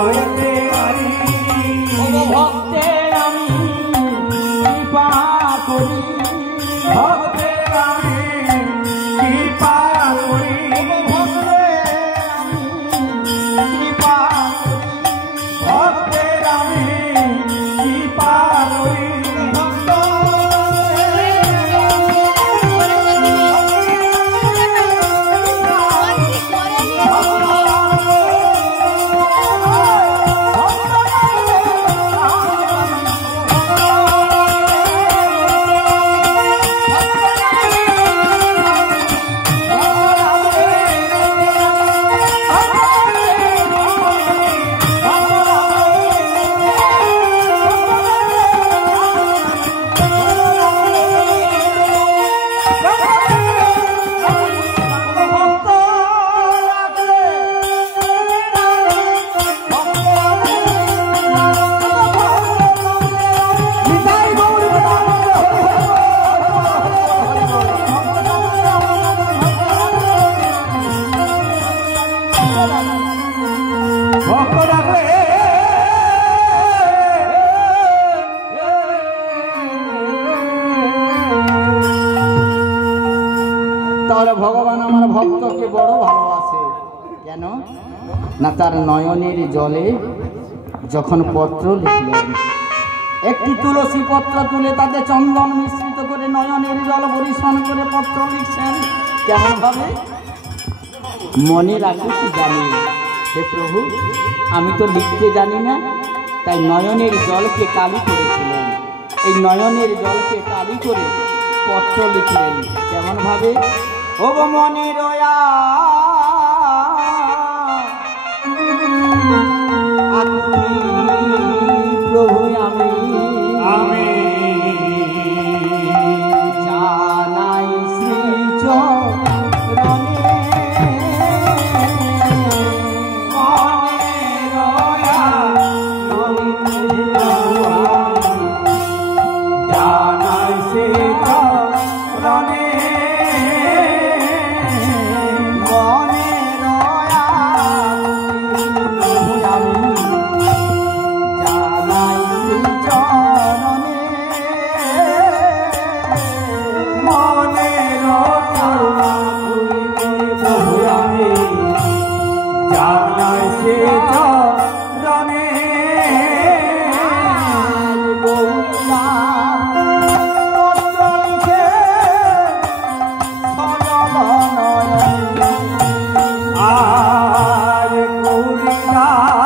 রয়েতে আরি ভক্তের আমি কৃপা করি ভক্তের আমি কৃপা করি ভক্তের আমি কৃপা করি তাহলে ভগবান আমার ভক্তকে বড় ভালোবাসে কেন না তার নয়নের জলে যখন পত্র লিখলেন একটি তুলসী পত্র তুলে তাতে চন্দন মিশ্রিত করে নয়নের জল পরিশন করে পত্র লিখছেন কেমন ভাবে মনে রাখি জানি হে প্রভু আমি তো লিখতে জানি না তাই নয়নের জলকে কালি করেছিলেন এই নয়নের জলকে কালি করে পত্র লিখলেন কেমন ভাবে ও গো মনে রয়া প্রভু আমি জানাই শ্রী চরণে জানাই সে চরণে আর গৌরীরা